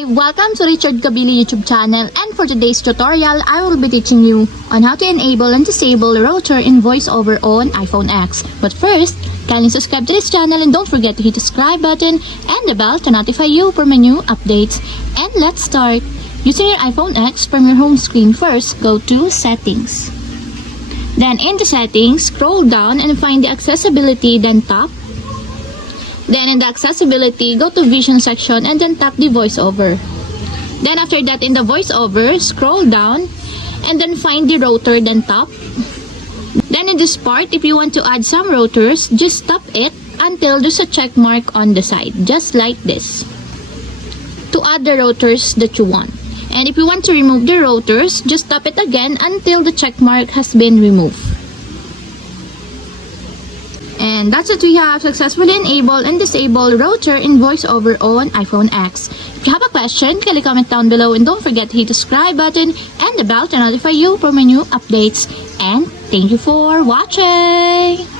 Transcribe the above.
Hi! Welcome to Richard Kabili YouTube channel, and for today's tutorial, I will be teaching you on how to enable and disable rotor in voiceover on iPhone X. But first, kindly subscribe to this channel and don't forget to hit the subscribe button and the bell to notify you for my new updates. And let's start. Using your iPhone X, from your home screen first, go to Settings. Then in the Settings, scroll down and find the Accessibility, then tap. Then in the accessibility, go to vision section and then tap the voiceover. Then after that, in the voiceover, scroll down and then find the rotor, then tap. Then in this part, if you want to add some rotors, just tap it until there's a check mark on the side, just like this, to add the rotors that you want. And if you want to remove the rotors, just tap it again until the check mark has been removed. And that's it, we have successfully enabled and disabled rotor in voiceover on iPhone X. If you have a question, kindly comment down below and don't forget to hit the subscribe button and the bell to notify you for my new updates. And thank you for watching!